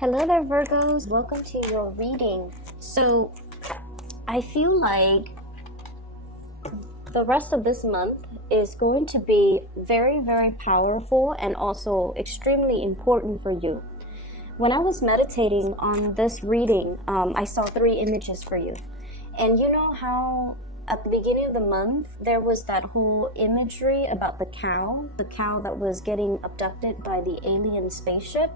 Hello there, Virgos. Welcome to your reading. So, I feel like the rest of this month is going to be very, very powerful and also extremely important for you. When I was meditating on this reading, I saw 3 images for you. And you know how at the beginning of the month, there was that whole imagery about the cow that was getting abducted by the alien spaceship?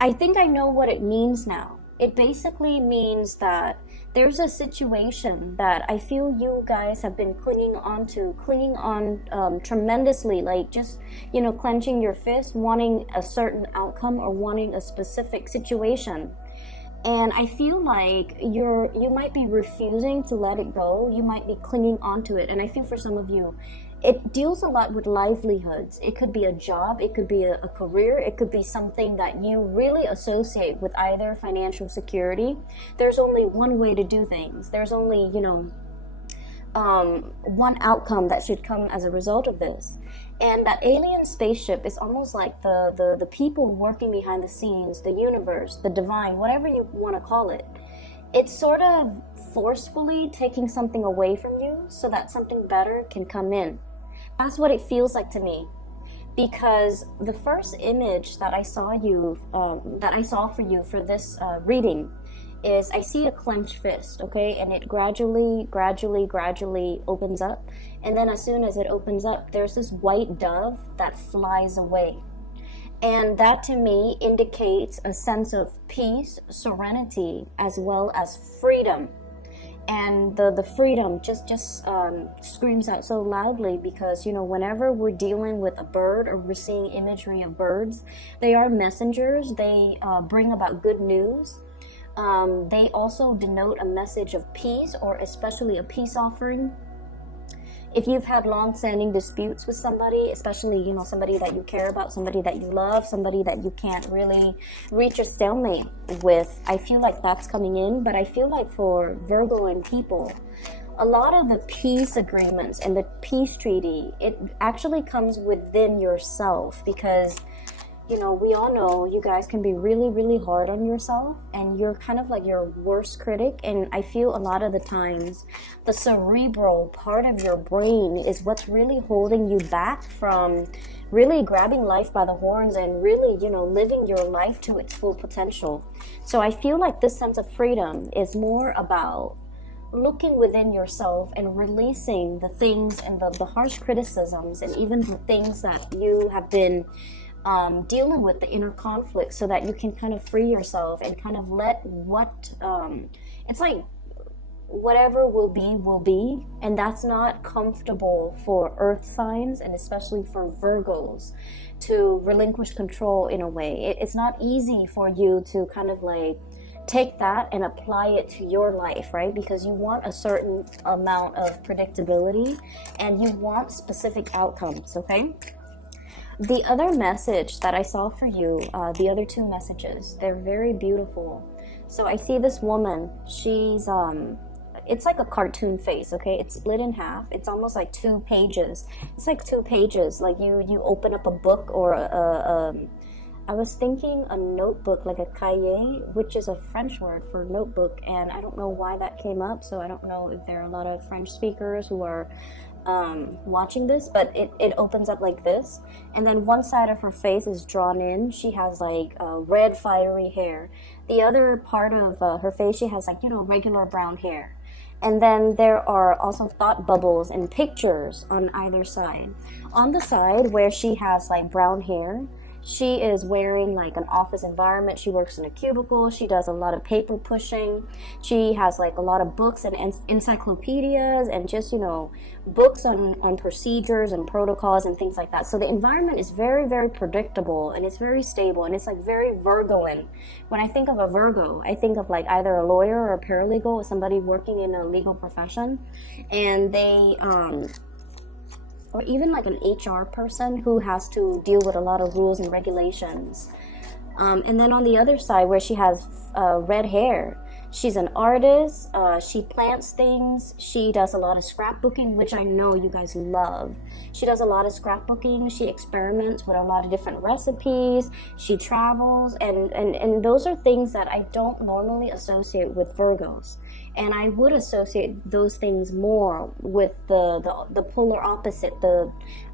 I think I know what it means now. It basically means that there's a situation that I feel you guys have been clinging on tremendously, like just, clenching your fist, wanting a certain outcome or wanting a specific situation. And I feel like you might be refusing to let it go. You might be clinging onto it. And I feel for some of you, it deals a lot with livelihoods. It could be a job, it could be a career, it could be something that you really associate with either financial security. There's only one way to do things. There's only, one outcome that should come as a result of this. And that alien spaceship is almost like the people working behind the scenes, the universe, the divine, whatever you want to call it. It's sort of forcefully taking something away from you so that something better can come in. That's what it feels like to me. Because the first image that I saw for you for this reading is I see a clenched fist, okay? And it gradually opens up. And then as soon as it opens up, there's this white dove that flies away. And that to me indicates a sense of peace, serenity, as well as freedom. And the freedom just screams out so loudly because, whenever we're dealing with a bird or we're seeing imagery of birds, they are messengers. They bring about good news. They also denote a message of peace, or especially a peace offering. If you've had long-standing disputes with somebody, especially, somebody that you care about, somebody that you love, somebody that you can't really reach a stalemate with, I feel like that's coming in. But I feel like for Virgo and people, a lot of the peace agreements and the peace treaty, it actually comes within yourself because we all know you guys can be really, really hard on yourself and you're kind of like your worst critic. And I feel a lot of the times the cerebral part of your brain is what's really holding you back from really grabbing life by the horns and really, living your life to its full potential. So I feel like this sense of freedom is more about looking within yourself and releasing the things and the harsh criticisms and even the things that you have been dealing with, the inner conflict, so that you can kind of free yourself and kind of let it's like whatever will be, and that's not comfortable for earth signs and especially for Virgos to relinquish control in a way. It's not easy for you to kind of like take that and apply it to your life, right? Because you want a certain amount of predictability and you want specific outcomes, okay? The other message that I saw for you, the other 2 messages, they're very beautiful. So I see this woman, she's, it's like a cartoon face, okay? It's split in half. It's almost like 2 pages. It's like 2 pages, like you open up a book or I was thinking a notebook, like a cahier, which is a French word for notebook, and I don't know why that came up, so I don't know if there are a lot of French speakers who are watching this, but it opens up like this, and then one side of her face is drawn in. She has like red fiery hair. The other part of her face, she has like regular brown hair, and then there are also thought bubbles and pictures on either side. On the side where she has like brown hair, she is wearing like an office environment. She works in a cubicle. She does a lot of paper pushing. She has like a lot of books and encyclopedias and just, books on procedures and protocols and things like that. So the environment is very, very predictable and it's very stable and it's like very Virgoan. When I think of a Virgo, I think of like either a lawyer or a paralegal or somebody working in a legal profession, and they, or even like an HR person who has to deal with a lot of rules and regulations. And then on the other side where she has red hair, She's an artist. She plants things. She does a lot of scrapbooking, which I know you guys love. She does a lot of scrapbooking. She experiments with a lot of different recipes. She travels, and those are things that I don't normally associate with Virgos. And I would associate those things more with the polar opposite.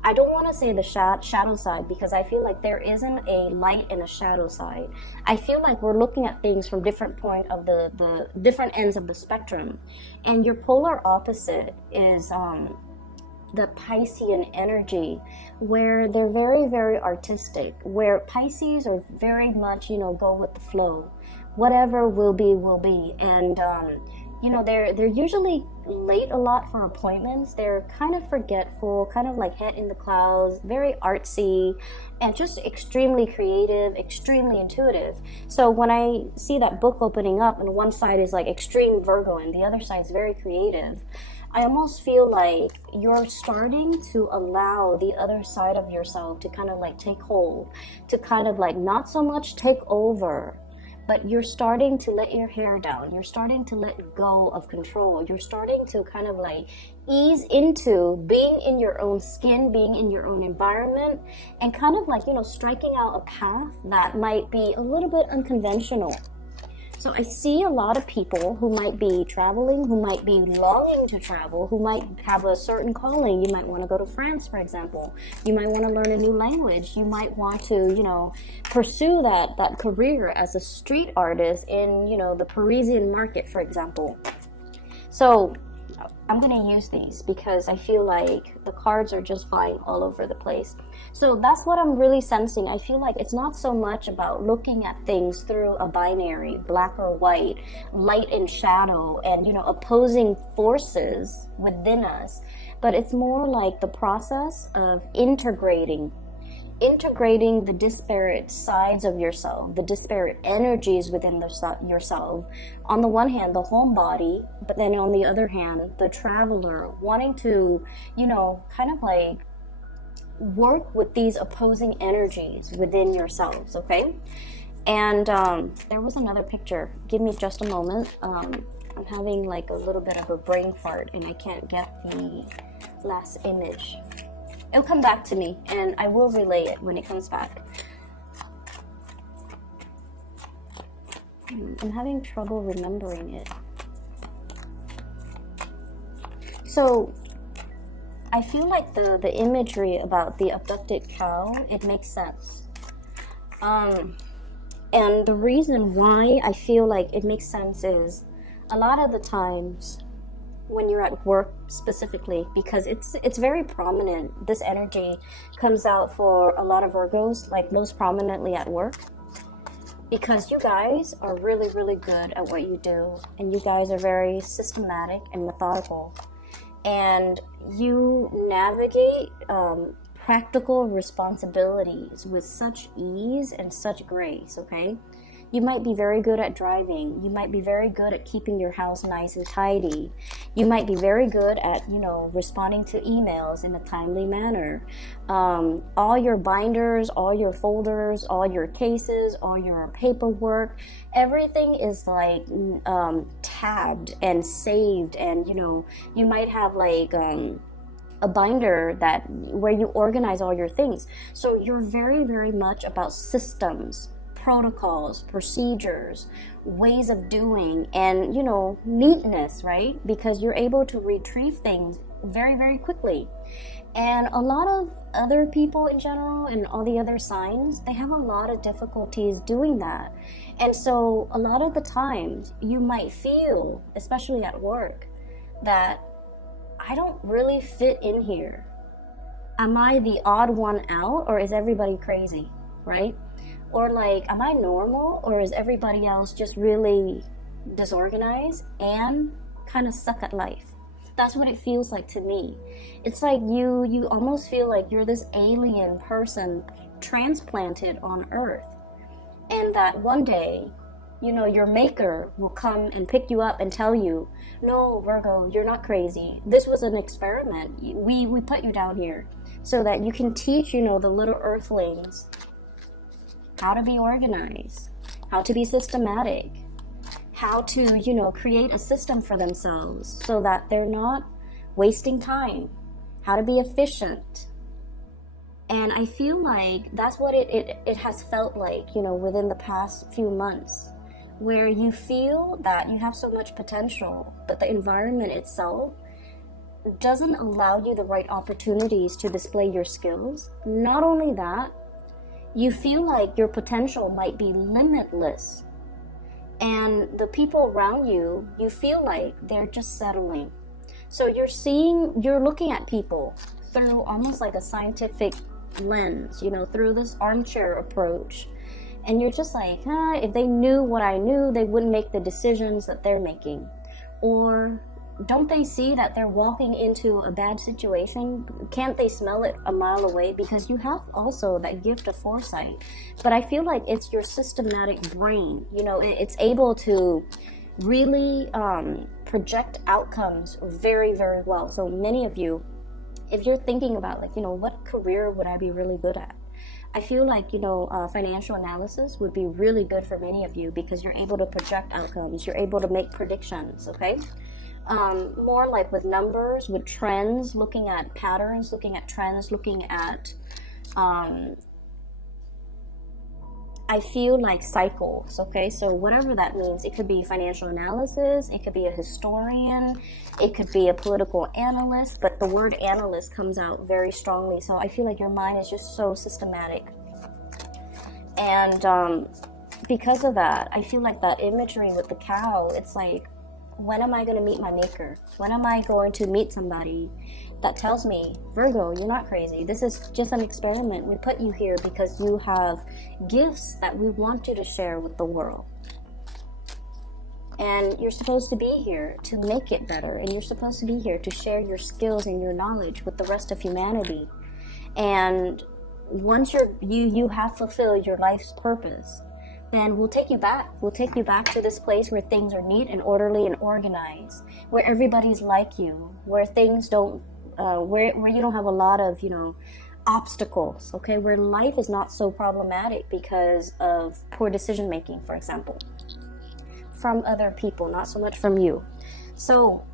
I don't want to say the shadow side, because I feel like there isn't a light and a shadow side. I feel like we're looking at things from different point of the different ends of the spectrum. And your polar opposite is the Piscean energy, where they're very, very artistic, where Pisces are very much, go with the flow. Whatever will be, will be. And they're usually late a lot for appointments. They're kind of forgetful, kind of like head in the clouds, very artsy, and just extremely creative, extremely intuitive. So when I see that book opening up and one side is like extreme Virgo and the other side is very creative, I almost feel like you're starting to allow the other side of yourself to kind of like take hold, to kind of like not so much take over, but you're starting to let your hair down. You're starting to let go of control. You're starting to kind of like ease into being in your own skin, being in your own environment, and kind of like, striking out a path that might be a little bit unconventional. So I see a lot of people who might be traveling, who might be longing to travel, who might have a certain calling. You might want to go to France, for example. You might want to learn a new language. You might want to, pursue that career as a street artist in, the Parisian market, for example. So I'm going to use these because I feel like the cards are just flying all over the place. So that's what I'm really sensing. I feel like it's not so much about looking at things through a binary, black or white, light and shadow, and, opposing forces within us. But it's more like the process of integrating the disparate sides of yourself, the disparate energies within yourself. On the one hand, the homebody, but then on the other hand, the traveler, wanting to, kind of like work with these opposing energies within yourselves, okay? And there was another picture. Give me just a moment. I'm having like a little bit of a brain fart and I can't get the last image. It'll come back to me and I will relay it when it comes back. I'm having trouble remembering it. So I feel like the imagery about the abducted cow, it makes sense. And the reason why I feel like it makes sense is a lot of the times when you're at work specifically, because it's very prominent. This energy comes out for a lot of Virgos, like most prominently at work, because you guys are really, really good at what you do, and you guys are very systematic and methodical, and you navigate practical responsibilities with such ease and such grace, okay? You might be very good at driving. You might be very good at keeping your house nice and tidy. You might be very good at, responding to emails in a timely manner. All your binders, all your folders, all your cases, all your paperwork, everything is like tagged and saved. And, you might have like a binder where you organize all your things. So you're very, very much about systems, protocols, procedures, ways of doing, and neatness, right? Because you're able to retrieve things very, very quickly. And a lot of other people in general and all the other signs, they have a lot of difficulties doing that. And so a lot of the times you might feel, especially at work, that I don't really fit in here. Am I the odd one out, or is everybody crazy, right? Or like, am I normal, or is everybody else just really disorganized and kind of suck at life? That's what it feels like to me. It's like you almost feel like you're this alien person transplanted on Earth. And that one day, your maker will come and pick you up and tell you, no, Virgo, you're not crazy. This was an experiment. We put you down here so that you can teach, the little earthlings how to be organized, how to be systematic, how to, you know, create a system for themselves so that they're not wasting time, how to be efficient. And I feel like that's what it has felt like, you know, within the past few months, where you feel that you have so much potential, but the environment itself doesn't allow you the right opportunities to display your skills. Not only that, you feel like your potential might be limitless. And the people around you, you feel like they're just settling. So you're looking at people through almost like a scientific lens, you know, through this armchair approach. And you're just like, if they knew what I knew, they wouldn't make the decisions that they're making. Or don't they see that they're walking into a bad situation? Can't they smell it a mile away? Because you have also that gift of foresight. But I feel like it's your systematic brain, you know, it's able to really project outcomes very, very well. So many of you, if you're thinking about, like, you know, what career would I be really good at? I feel like, you know, financial analysis would be really good for many of you because you're able to project outcomes. You're able to make predictions, okay? More like with numbers, with trends, looking at patterns, looking at trends, looking at, I feel like cycles, okay? So whatever that means, it could be financial analysis, it could be a historian, it could be a political analyst, but the word analyst comes out very strongly. So I feel like your mind is just so systematic. And because of that, I feel like that imagery with the cow, it's like, when am I going to meet my maker? When am I going to meet somebody that tells me, Virgo, you're not crazy. This is just an experiment. We put you here because you have gifts that we want you to share with the world. And you're supposed to be here to make it better. And you're supposed to be here to share your skills and your knowledge with the rest of humanity. And once you have fulfilled your life's purpose, then we'll take you back. We'll take you back to this place where things are neat and orderly and organized, where everybody's like you, where things don't, where you don't have a lot of, you know, obstacles, okay? Where life is not so problematic because of poor decision making, for example, from other people, not so much from you. So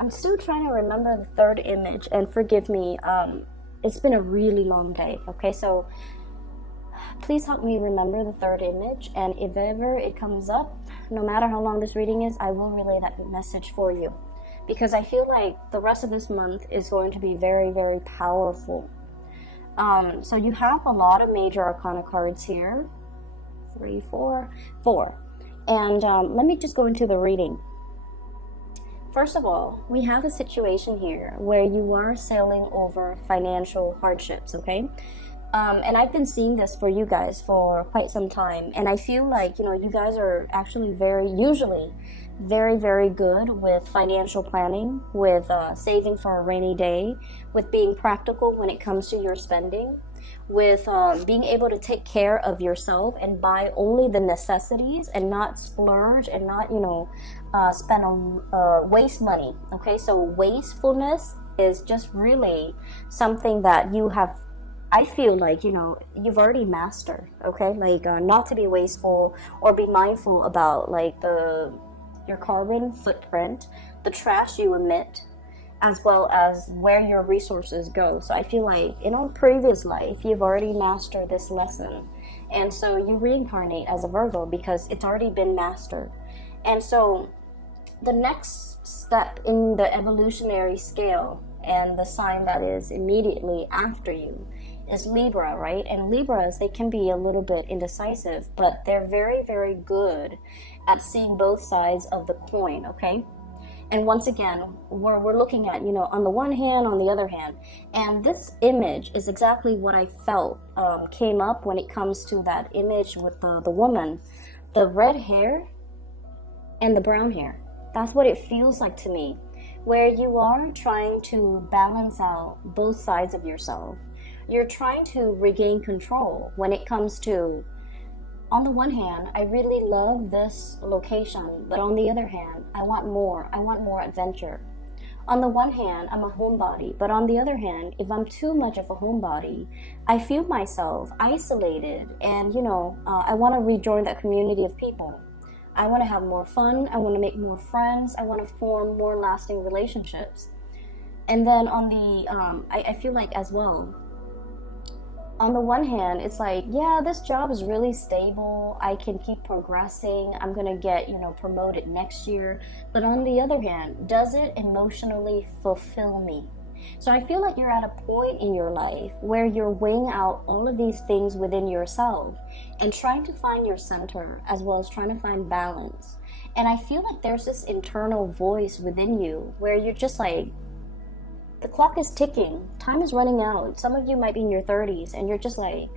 I'm still trying to remember the third image, and forgive me, it's been a really long day, okay? So please help me remember the third image, and if ever it comes up, no matter how long this reading is, I will relay that message for you, because I feel like the rest of this month is going to be very, very powerful. So you have a lot of major arcana cards here, 3, 4, and let me just go into the reading. First of all, we have a situation here where you are sailing over financial hardships, okay? And I've been seeing this for you guys for quite some time. And I feel like, you know, you guys are actually usually very, very good with financial planning, with saving for a rainy day, with being practical when it comes to your spending, with being able to take care of yourself and buy only the necessities and not splurge and not, you know, spend on waste money. Okay, so wastefulness is just really something that you have, I feel like, you know, you've already mastered, okay? Like not to be wasteful or be mindful about like your carbon footprint, the trash you emit, as well as where your resources go. So I feel like in a previous life, you've already mastered this lesson. And so you reincarnate as a Virgo because it's already been mastered. And so the next step in the evolutionary scale and the sign that is immediately after you is Libra, right? And Libras, they can be a little bit indecisive, but they're very, very good at seeing both sides of the coin, okay? And once again, we're looking at, you know, on the one hand, on the other hand. And this image is exactly what I felt came up when it comes to that image with the woman. The red hair and the brown hair. That's what it feels like to me. Where you are trying to balance out both sides of yourself. You're trying to regain control when it comes to, on the one hand, I really love this location, but on the other hand, I want more adventure. On the one hand, I'm a homebody, but on the other hand, if I'm too much of a homebody, I feel myself isolated and, you know, I want to rejoin that community of people. I want to have more fun. I want to make more friends. I want to form more lasting relationships. And then on the, I feel like as well, on the one hand, it's like, yeah, this job is really stable. I can keep progressing. I'm going to get, promoted next year. But on the other hand, does it emotionally fulfill me? So I feel like you're at a point in your life where you're weighing out all of these things within yourself and trying to find your center, as well as trying to find balance. And I feel like there's this internal voice within you where you're just like, the clock is ticking, time is running out. Some of you might be in your 30s and you're just like,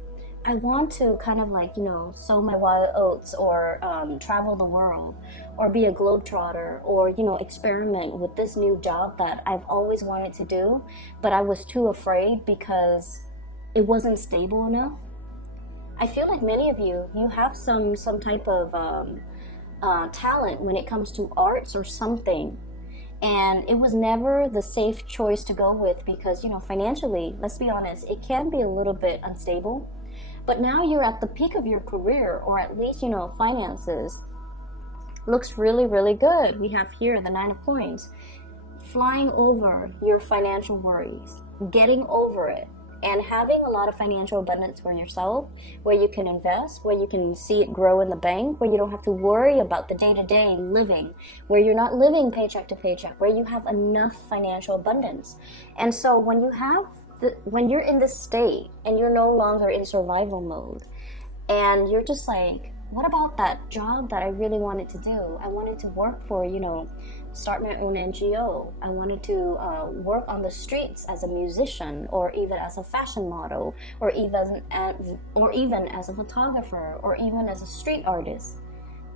I want to kind of like, sow my wild oats, or travel the world, or be a globetrotter, or, experiment with this new job that I've always wanted to do, but I was too afraid because it wasn't stable enough. I feel like many of you have some type of talent when it comes to arts or something. And it was never the safe choice to go with because, financially, let's be honest, it can be a little bit unstable. But now you're at the peak of your career, or at least, finances. Looks really, really good. We have here the 9 of coins. Flying over your financial worries, getting over it, and having a lot of financial abundance for yourself, where you can invest, where you can see it grow in the bank, where you don't have to worry about the day-to-day living, where you're not living paycheck to paycheck, where you have enough financial abundance. And so when you're in this state and you're no longer in survival mode, and you're just like, what about that job that I really wanted to do? I wanted to work for, start my own NGO. I wanted to work on the streets as a musician, or even as a fashion model, or even as a photographer, or even as a street artist.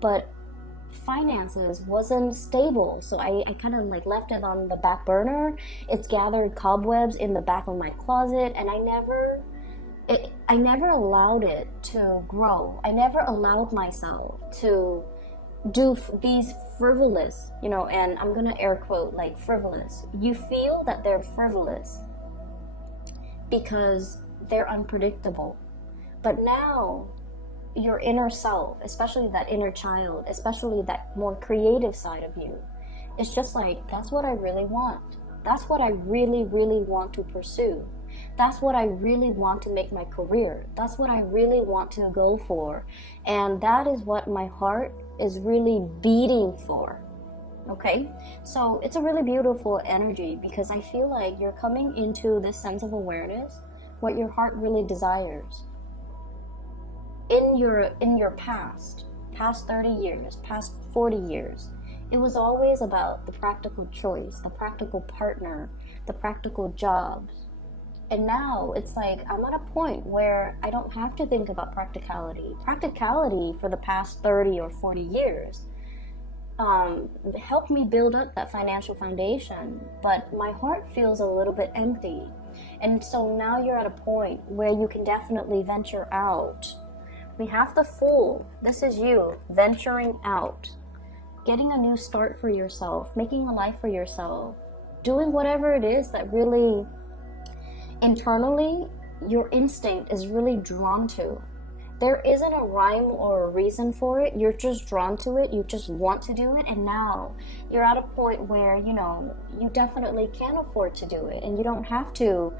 But finances wasn't stable, so I kind of like left it on the back burner. It's gathered cobwebs in the back of my closet, and I never allowed it to grow. I never allowed myself to do these frivolous, and I'm gonna air quote like frivolous. You feel that they're frivolous because they're unpredictable. But now your inner self, especially that inner child, especially that more creative side of you, it's just like, that's what I really want. That's what I really, really want to pursue. That's what I really want to make my career. That's what I really want to go for. And that is what my heart is really beating for. Okay? So it's a really beautiful energy, because I feel like you're coming into this sense of awareness, what your heart really desires. In your past 30 years, past 40 years, it was always about the practical choice, the practical partner, the practical jobs. And now it's like, I'm at a point where I don't have to think about practicality. Practicality for the past 30 or 40 years helped me build up that financial foundation, but my heart feels a little bit empty. And so now you're at a point where you can definitely venture out. We have the Fool. This is you venturing out, getting a new start for yourself, making a life for yourself, doing whatever it is that really internally your instinct is really drawn to. There isn't a rhyme or a reason for it. You're just drawn to it. You just want to do it. And now you're at a point where, you definitely can afford to do it. And you don't have to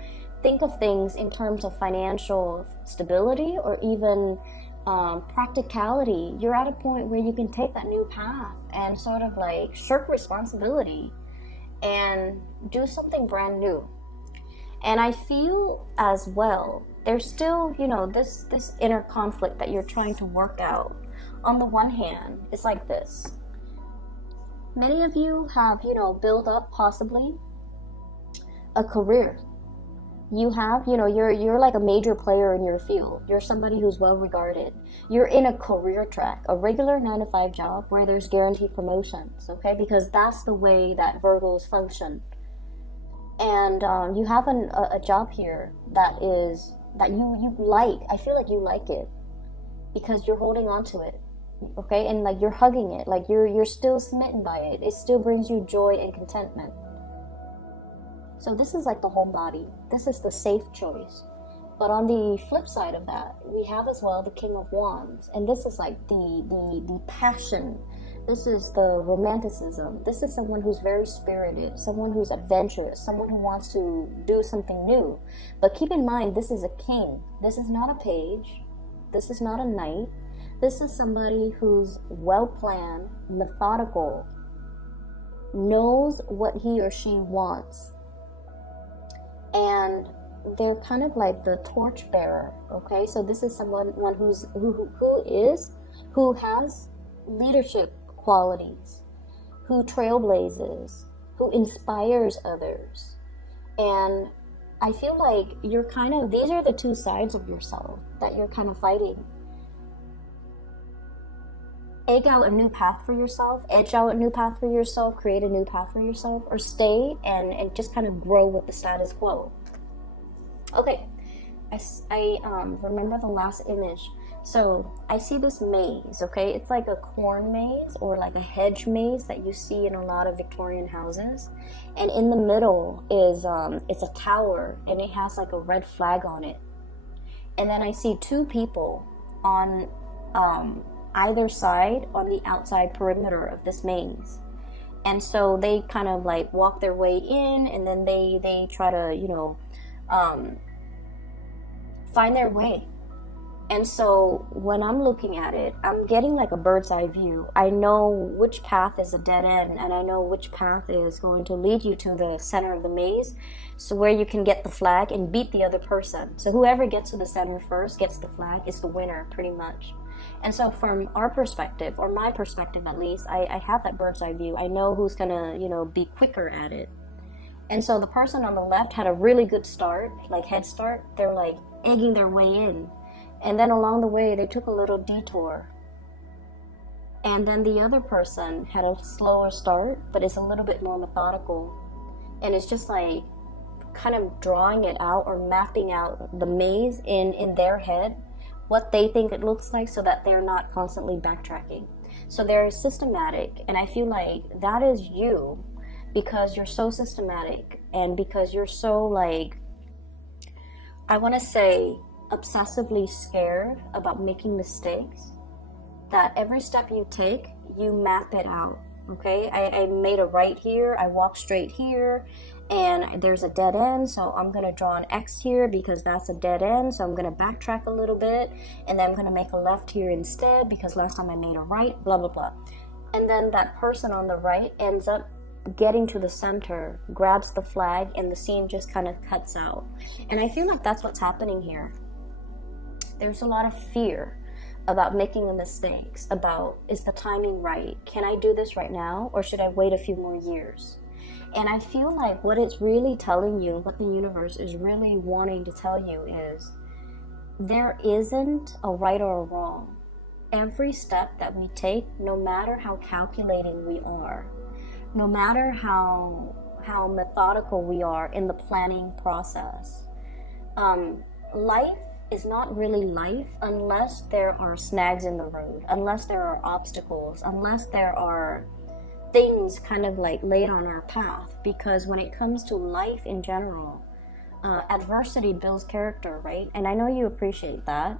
think of things in terms of financial stability or even practicality. You're at a point where you can take that new path and sort of like shirk responsibility and do something brand new. And I feel as well, there's still, this inner conflict that you're trying to work out. On the one hand, it's like this. Many of you have, built up possibly a career. You have, you're like a major player in your field. You're somebody who's well regarded. You're in a career track, a regular 9-to-5 job where there's guaranteed promotions, okay? Because that's the way that Virgos function. And you have a job here that you like. I feel like you like it because you're holding on to it, okay? And like you're hugging it, like you're still smitten by it. It still brings you joy and contentment. So this is like the home body. This is the safe choice. But on the flip side of that, we have as well the King of Wands, and this is like the passion. This is the romanticism. This is someone who's very spirited, someone who's adventurous, someone who wants to do something new. But keep in mind, this is a king. This is not a page. This is not a knight. This is somebody who's well-planned, methodical, knows what he or she wants, and they're kind of like the torchbearer. Okay, so this is someone who has leadership qualities, who trailblazes, who inspires others. And I feel like you're kind of, these are the two sides of yourself that you're kind of fighting. Edge out a new path for yourself, create a new path for yourself, or stay and just kind of grow with the status quo. Okay, I remember the last image. So I see this maze, okay? It's like a corn maze or like a hedge maze that you see in a lot of Victorian houses. And in the middle is, it's a tower, and it has like a red flag on it. And then I see two people on either side on the outside perimeter of this maze. And so they kind of like walk their way in, and then they try to, you know, find their way. And so when I'm looking at it, I'm getting like a bird's eye view. I know which path is a dead end, and I know which path is going to lead you to the center of the maze, so where you can get the flag and beat the other person. So whoever gets to the center first, gets the flag, is the winner, pretty much. And so from our perspective, or my perspective at least, I have that bird's eye view. I know who's gonna, you know, be quicker at it. And so the person on the left had a really good start, like head start. They're like egging their way in. And then along the way, they took a little detour. And then the other person had a slower start, but it's a little bit more methodical. And it's just like kind of drawing it out or mapping out the maze in their head, what they think it looks like, so that they're not constantly backtracking. So they're systematic, and I feel like that is you, because you're so systematic, and because you're so, like, I want to say, obsessively scared about making mistakes, that every step you take, you map it out. Okay, I made a right here, I walked straight here, and there's a dead end, so I'm going to draw an X here because that's a dead end, so I'm going to backtrack a little bit, and then I'm going to make a left here instead because last time I made a right, blah, blah, blah. And then that person on the right ends up getting to the center, grabs the flag, and the scene just kind of cuts out. And I feel like that's what's happening here. There's a lot of fear about making the mistakes, about, is the timing right? Can I do this right now, or should I wait a few more years? And I feel like what it's really telling you, what the universe is really wanting to tell you is, there isn't a right or a wrong. Every step that we take, no matter how calculating we are, no matter how methodical we are in the planning process, life is not really life unless there are snags in the road, unless there are obstacles, unless there are things kind of like laid on our path. Because when it comes to life in general, adversity builds character, right? And I know you appreciate that,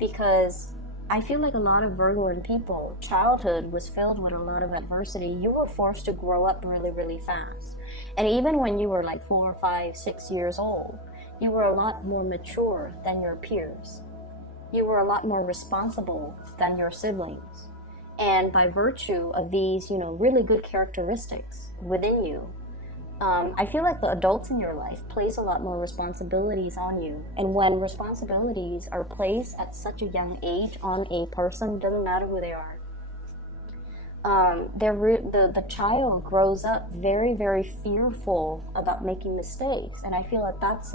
because I feel like a lot of Virgoan people, childhood was filled with a lot of adversity. You were forced to grow up really, really fast. And even when you were like 4, 5, 6 years old, you were a lot more mature than your peers. You were a lot more responsible than your siblings. And by virtue of these, really good characteristics within you, I feel like the adults in your life place a lot more responsibilities on you. And when responsibilities are placed at such a young age on a person, doesn't matter who they are, the child grows up very, very fearful about making mistakes. And I feel like that's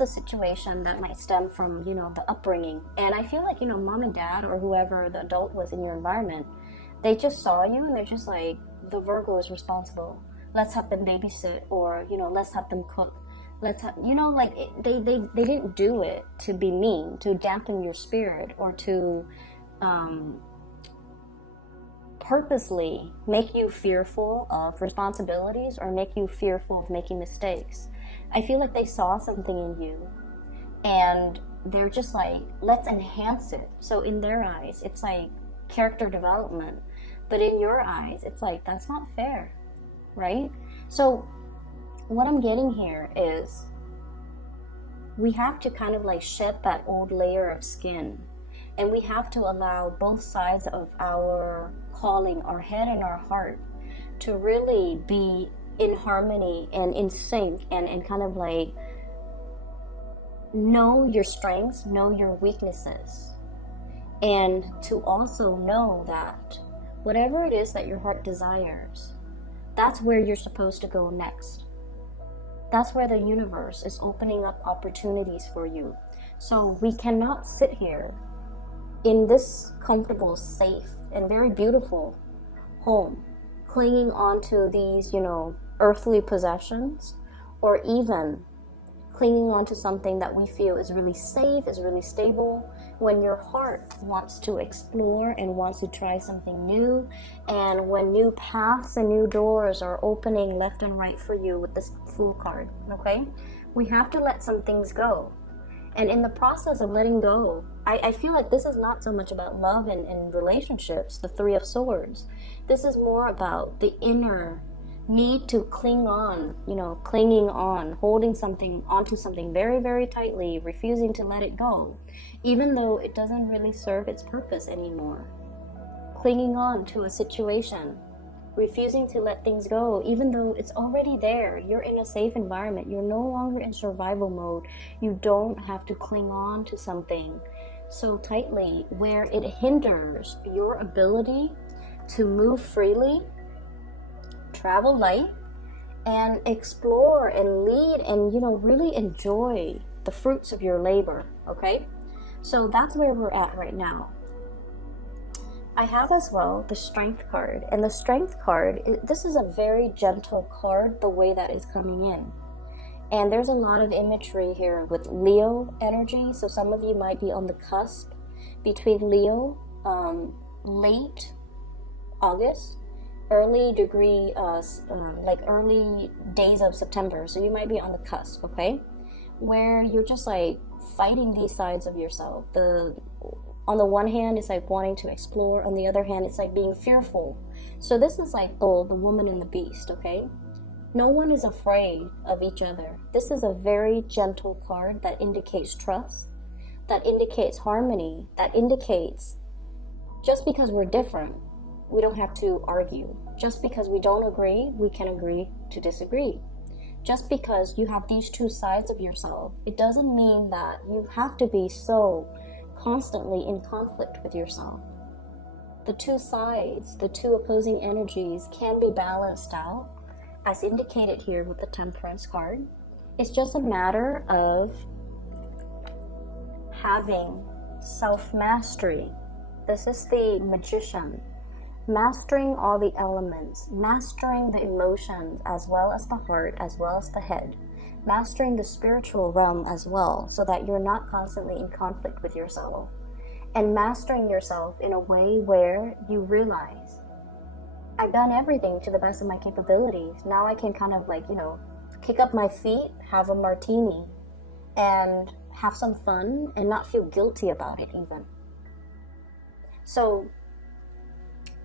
a situation that might stem from, the upbringing. And I feel like, mom and dad or whoever the adult was in your environment, they just saw you and they're just like, the Virgo is responsible. Let's have them babysit, or, let's have them cook. Let's have, they didn't do it to be mean, to dampen your spirit, or to purposely make you fearful of responsibilities or make you fearful of making mistakes. I feel like they saw something in you, And they're just like, let's enhance it. So in their eyes, it's like character development. But in your eyes, it's like, that's not fair, right? So what I'm getting here is we have to kind of like shed that old layer of skin, and we have to allow both sides of our calling, our head and our heart, to really be in harmony and in sync, and kind of like know your strengths, know your weaknesses, and to also know that whatever it is that your heart desires, that's where you're supposed to go next. That's where the universe is opening up opportunities for you. So we cannot sit here in this comfortable, safe, and very beautiful home, clinging onto these, earthly possessions, or even clinging onto something that we feel is really safe, is really stable, when your heart wants to explore and wants to try something new, and when new paths and new doors are opening left and right for you with this Fool card, okay? We have to let some things go. And in the process of letting go, I feel like this is not so much about love and relationships, the Three of Swords. This is more about the inner need to cling on, clinging on, holding something onto something very, very tightly, refusing to let it go, even though it doesn't really serve its purpose anymore. Clinging on to a situation, refusing to let things go, even though it's already there. You're in a safe environment. You're no longer in survival mode. You don't have to cling on to something so tightly where it hinders your ability to move freely, travel light, and explore and lead and, really enjoy the fruits of your labor, okay? So that's where we're at right now. I have as well the Strength card, and the Strength card, this is a very gentle card the way that it's coming in. And there's a lot of imagery here with Leo energy, so some of you might be on the cusp between Leo, late August, early days of September, so you might be on the cusp, okay? Where you're just like fighting these sides of yourself. On the one hand, it's like wanting to explore. On the other hand, it's like being fearful. So this is like the woman and the beast, okay? No one is afraid of each other. This is a very gentle card that indicates trust, that indicates harmony, that indicates just because we're different, we don't have to argue. Just because we don't agree, we can agree to disagree. Just because you have these two sides of yourself, it doesn't mean that you have to be so constantly in conflict with yourself. The two sides, the two opposing energies can be balanced out, as indicated here with the Temperance card. It's just a matter of having self-mastery. This is the Magician. Mastering all the elements, mastering the emotions as well as the heart, as well as the head, mastering the spiritual realm as well, so that you're not constantly in conflict with yourself, and mastering yourself in a way where you realize, I've done everything to the best of my capabilities. Now I can kind of like, kick up my feet, have a martini, and have some fun and not feel guilty about it even. So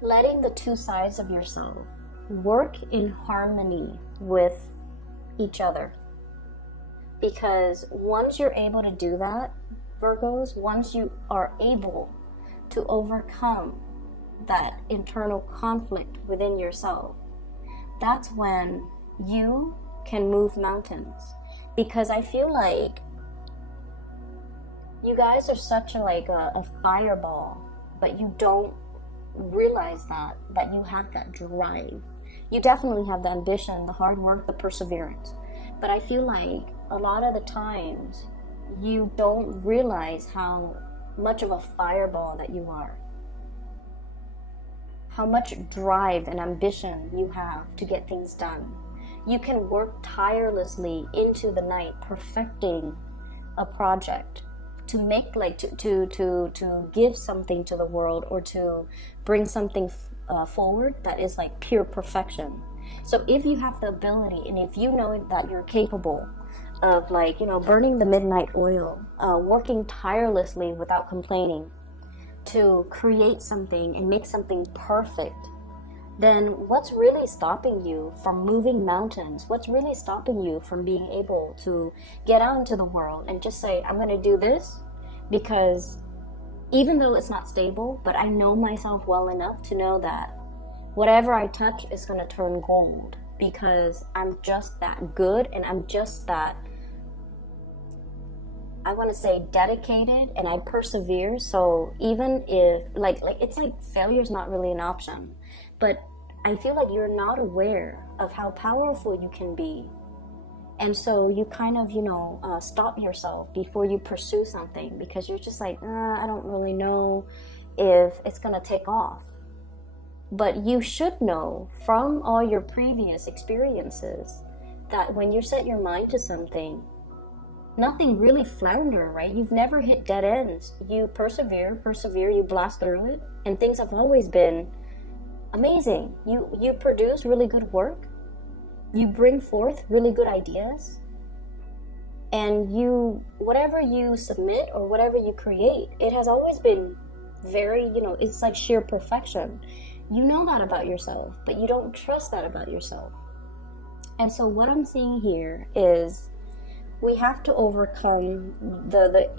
letting the two sides of yourself work in harmony with each other. Because once you're able to do that, Virgos, once you are able to overcome that internal conflict within yourself, that's when you can move mountains. Because I feel like you guys are such a fireball, but you don't realize that you have that drive. You definitely have the ambition, the hard work, the perseverance. But I feel like a lot of the times you don't realize how much of a fireball that you are. How much drive and ambition you have to get things done. You can work tirelessly into the night perfecting a project to make to give something to the world, or to bring something forward that is like pure perfection. So if you have the ability, and if you know that you're capable of like, you know, burning the midnight oil, working tirelessly without complaining to create something and make something perfect, then what's really stopping you from moving mountains? What's really stopping you from being able to get out into the world and just say, I'm going to do this because even though it's not stable, but I know myself well enough to know that whatever I touch is going to turn gold, because I'm just that good and I'm just that, I want to say, dedicated, and I persevere. So even if like it's like failure's not really an option, but I feel like you're not aware of how powerful you can be. And so you kind of, you know, stop yourself before you pursue something because you're just like, I don't really know if it's going to take off. But you should know from all your previous experiences that when you set your mind to something, nothing really flounder, right? You've never hit dead ends. You persevere, you blast through it, and things have always been amazing. You produce really good work. You bring forth really good ideas, and you, whatever you submit or whatever you create, it has always been very, you know, it's like sheer perfection. You know that about yourself, but you don't trust that about yourself. And so what I'm seeing here is we have to overcome the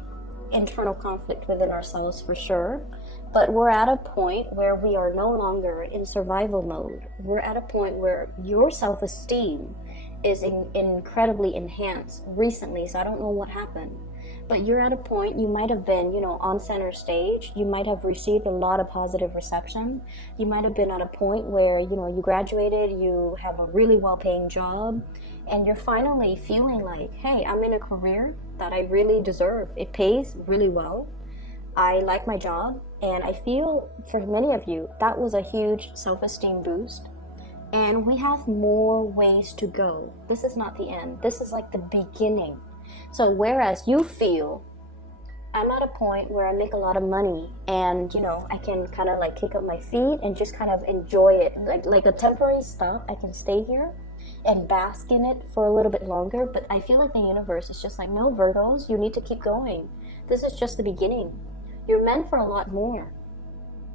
internal conflict within ourselves for sure. But we're at a point where we are no longer in survival mode. We're at a point where your self-esteem is incredibly enhanced recently. So I don't know what happened. But you're at a point, you might have been, you know, on center stage. You might have received a lot of positive reception. You might have been at a point where, you know, you graduated, you have a really well-paying job, and you're finally feeling like, hey, I'm in a career that I really deserve. It pays really well. I like my job, and I feel for many of you that was a huge self-esteem boost, and we have more ways to go. This is not the end. This is like the beginning. So whereas you feel, I'm at a point where I make a lot of money and, you know, I can kind of like kick up my feet and just kind of enjoy it, like a temporary stop. I can stay here and bask in it for a little bit longer, but I feel like the universe is just like, no, Virgos, you need to keep going. This is just the beginning. You're meant for a lot more.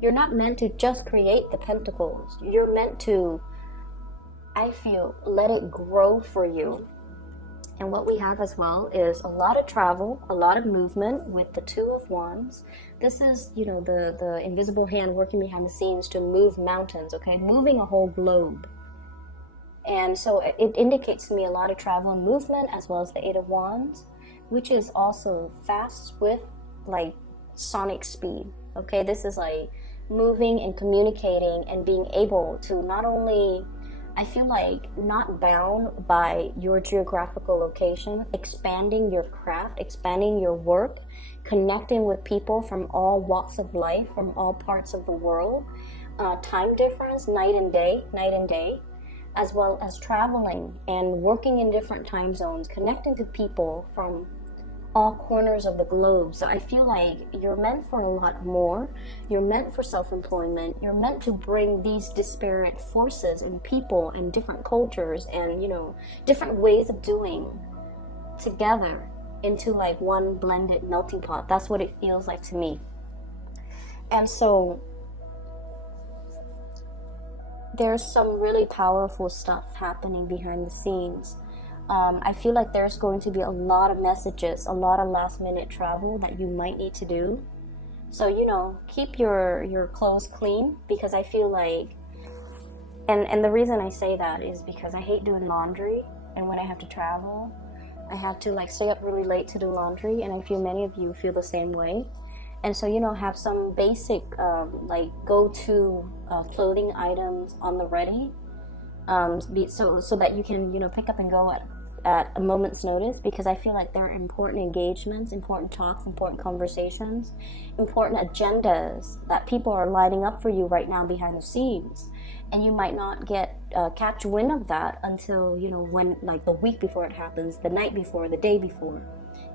You're not meant to just create the pentacles. You're meant to, I feel, let it grow for you. And what we have as well is a lot of travel, a lot of movement with the Two of Wands. This is, you know, the invisible hand working behind the scenes to move mountains, okay? Moving a whole globe. And so it indicates to me a lot of travel and movement, as well as the Eight of Wands, which is also fast, swift, like sonic speed, okay? This is like moving and communicating and being able to not only, I feel like, not bound by your geographical location, expanding your craft, expanding your work, connecting with people from all walks of life, from all parts of the world, time difference, night and day, as well as traveling and working in different time zones, connecting to people from all corners of the globe. So I feel like you're meant for a lot more. You're meant for self-employment. You're meant to bring these disparate forces and people and different cultures and, you know, different ways of doing together into like one blended melting pot. That's what it feels like to me. And so there's some really powerful stuff happening behind the scenes. I feel like there's going to be a lot of messages, a lot of last minute travel that you might need to do. So, you know, keep your clothes clean, because I feel like, and the reason I say that is because I hate doing laundry, and when I have to travel, I have to like stay up really late to do laundry, and I feel many of you feel the same way. And so, you know, have some basic like go-to clothing items on the ready, so that you can, you know, pick up and go at a moment's notice, because I feel like there are important engagements, important talks, important conversations, important agendas that people are lining up for you right now behind the scenes, and you might not get catch wind of that until, you know, when, like the week before it happens, the night before, the day before,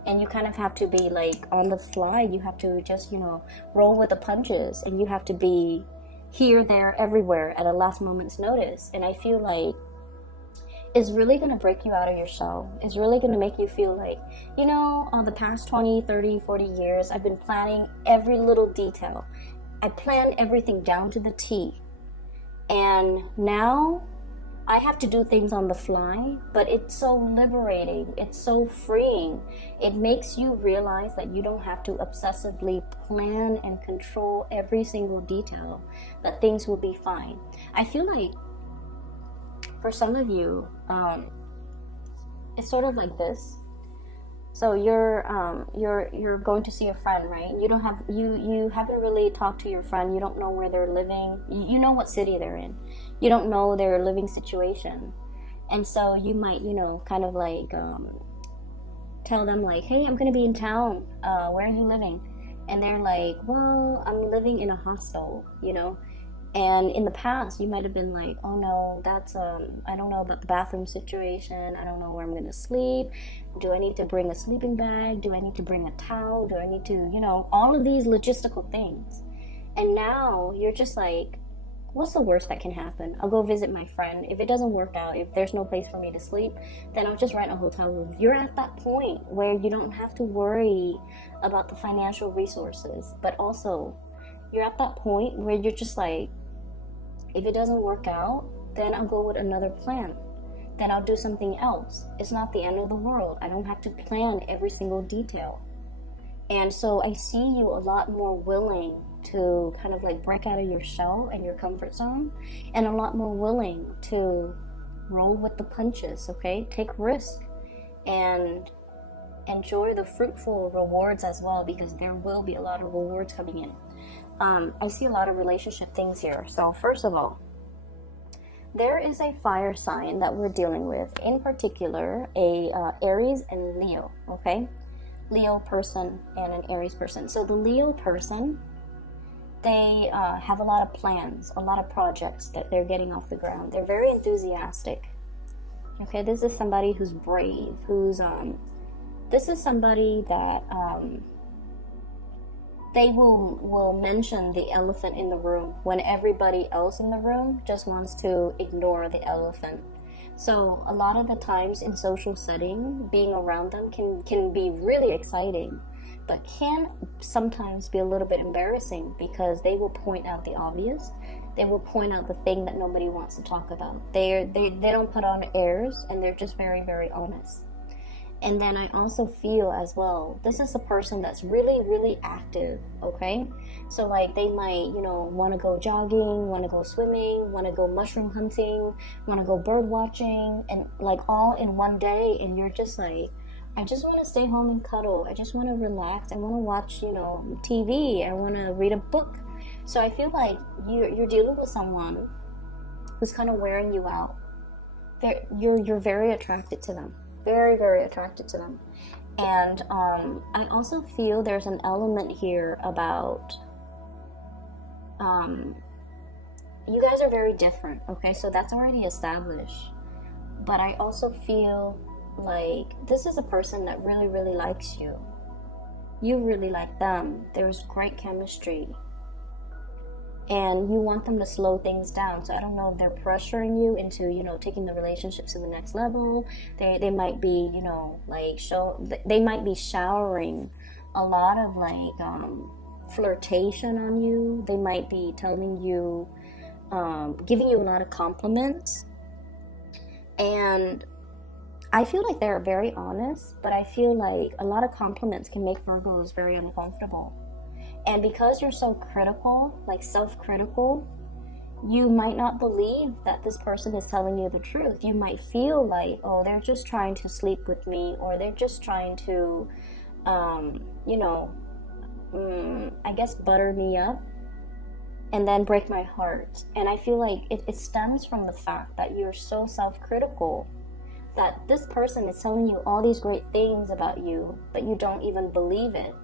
and you kind of have to be like on the fly. You have to just, you know, roll with the punches, and you have to be here, there, everywhere at a last moment's notice. And I feel like is really going to break you out of your shell. It's really going to make you feel like, you know, on the past 20, 30, 40 years, I've been planning every little detail. I planned everything down to the T. And now I have to do things on the fly, but it's so liberating. It's so freeing. It makes you realize that you don't have to obsessively plan and control every single detail, that things will be fine. I feel like for some of you, it's sort of like this. So you're going to see a friend, right? You haven't really talked to your friend. You don't know where they're living. You know what city they're in. You don't know their living situation, and so you might, you know, kind of like tell them like, hey, I'm gonna be in town. Where are you living? And they're like, well, I'm living in a hostel, you know. And in the past, you might have been like, oh no, that's, I don't know about the bathroom situation. I don't know where I'm going to sleep. Do I need to bring a sleeping bag? Do I need to bring a towel? Do I need to, you know, all of these logistical things. And now you're just like, what's the worst that can happen? I'll go visit my friend. If it doesn't work out, if there's no place for me to sleep, then I'll just rent a hotel room. You're at that point where you don't have to worry about the financial resources, but also you're at that point where you're just like, if it doesn't work out, then I'll go with another plan. Then I'll do something else. It's not the end of the world. I don't have to plan every single detail. And so I see you a lot more willing to kind of like break out of your shell and your comfort zone, and a lot more willing to roll with the punches, okay? Take risk and enjoy the fruitful rewards as well, because there will be a lot of rewards coming in. I see a lot of relationship things here. So first of all, there is a fire sign that we're dealing with, in particular a Aries and Leo, okay? Leo person and an Aries person. So the Leo person, they have a lot of plans, a lot of projects that they're getting off the ground. They're very enthusiastic. Okay, this is somebody who's brave, this is somebody that they will mention the elephant in the room when everybody else in the room just wants to ignore the elephant. So a lot of the times in social setting, being around them can be really exciting, but can sometimes be a little bit embarrassing, because they will point out the obvious. They will point out the thing that nobody wants to talk about. They don't put on airs, and they're just very, very honest. And then I also feel as well, this is a person that's really, really active, okay? So like they might, you know, want to go jogging, want to go swimming, want to go mushroom hunting, want to go bird watching, and like all in one day. And you're just like, I just want to stay home and cuddle. I just want to relax. I want to watch, you know, TV. I want to read a book. So I feel like you're dealing with someone who's kind of wearing you out. You're very attracted to them. Very, very attracted to them. And I also feel there's an element here about you guys are very different, okay? So that's already established. But I also feel like this is a person that really, really likes you. You really like them. There's great chemistry. And you want them to slow things down. So I don't know if they're pressuring you into, you know, taking the relationship to the next level. They might be, you know, like they might be showering a lot of like flirtation on you. They might be telling you, giving you a lot of compliments. And I feel like they're very honest, but I feel like a lot of compliments can make Virgos very uncomfortable. And because you're so critical, like self-critical, you might not believe that this person is telling you the truth. You might feel like, oh, they're just trying to sleep with me, or they're just trying to, you know, I guess butter me up and then break my heart. And I feel like it stems from the fact that you're so self-critical that this person is telling you all these great things about you, but you don't even believe it.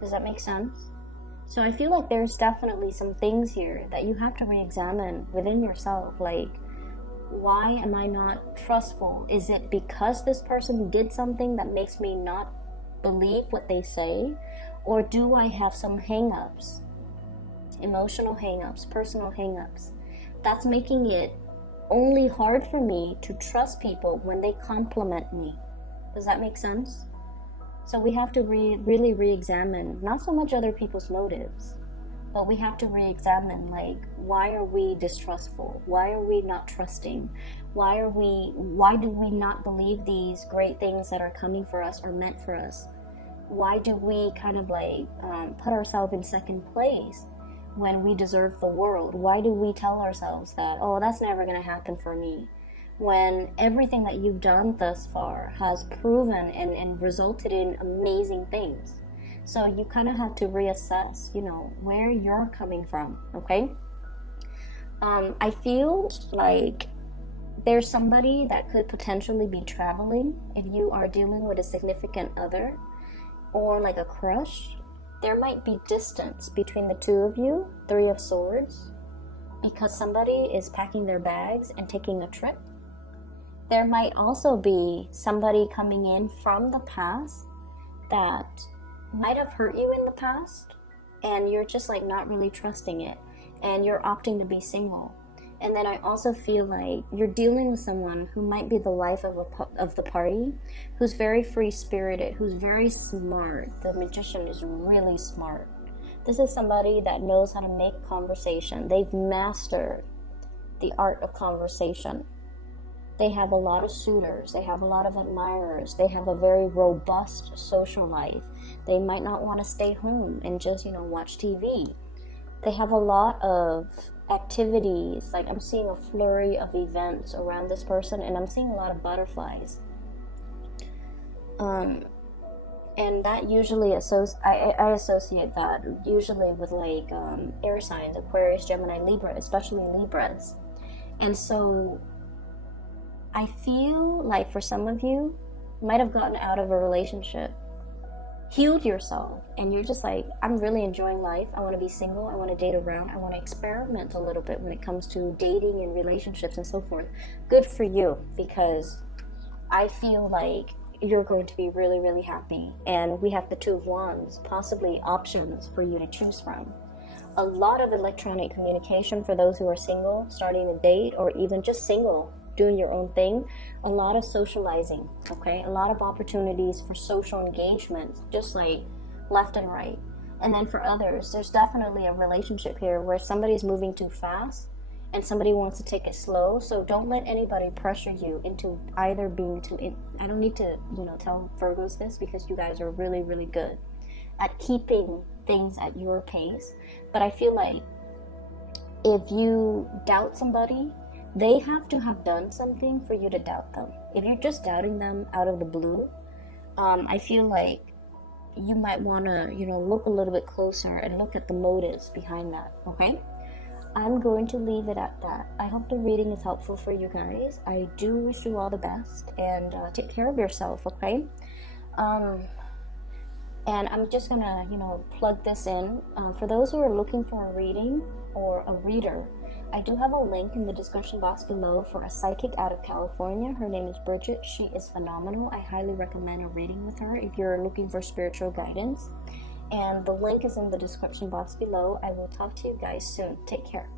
Does that make sense? So I feel like there's definitely some things here that you have to re-examine within yourself. Like, why am I not trustful? Is it because this person did something that makes me not believe what they say? Or do I have some hang-ups? Emotional hang-ups, personal hang-ups. That's making it only hard for me to trust people when they compliment me. Does that make sense? So we have to really re-examine, not so much other people's motives, but we have to re-examine, like, why are we distrustful? Why are we not trusting? Why do we not believe these great things that are coming for us or meant for us? Why do we kind of like put ourselves in second place when we deserve the world? Why do we tell ourselves that, oh, that's never going to happen for me, when everything that you've done thus far has proven and resulted in amazing things? So you kind of have to reassess, where you're coming from, okay? I feel like there's somebody that could potentially be traveling if you are dealing with a significant other or like a crush. There might be distance between the two of you, Three of Swords, because somebody is packing their bags and taking a trip. There might also be somebody coming in from the past that might have hurt you in the past, and you're just like not really trusting it, and you're opting to be single. And then I also feel like you're dealing with someone who might be the life of the party, who's very free-spirited, who's very smart. The Magician is really smart. This is somebody that knows how to make conversation. They've mastered the art of conversation. They have a lot of suitors. They have a lot of admirers. They have a very robust social life. They might not want to stay home and just, watch TV. They have a lot of activities. Like, I'm seeing a flurry of events around this person, and I'm seeing a lot of butterflies. And that usually I associate that usually with like air signs, Aquarius, Gemini, Libra, especially Libras. And so I feel like for some of you might have gotten out of a relationship, healed yourself, and you're just like, I'm really enjoying life. I want to be single. I want to date around. I want to experiment a little bit when it comes to dating and relationships and so forth. Good for you, because I feel like you're going to be really, really happy. And we have the Two of Wands, possibly options for you to choose from. A lot of electronic communication for those who are single, starting a date, or even just single, doing your own thing. A lot of socializing, okay? A lot of opportunities for social engagement, just like left and right. And then for others, there's definitely a relationship here where somebody's moving too fast and somebody wants to take it slow. So don't let anybody pressure you into either being too I don't need to tell Virgos this, because you guys are really, really good at keeping things at your pace. But I feel like if you doubt somebody, they have to have done something for you to doubt them. If you're just doubting them out of the blue, I feel like you might want to, look a little bit closer and look at the motives behind that, okay? I'm going to leave it at that. I hope the reading is helpful for you guys. I do wish you all the best, and take care of yourself, okay? And I'm just gonna, plug this in. For those who are looking for a reading or a reader, I do have a link in the description box below for a psychic out of California. Her name is Bridget. She is phenomenal. I highly recommend a reading with her if you're looking for spiritual guidance. And the link is in the description box below. I will talk to you guys soon. Take care.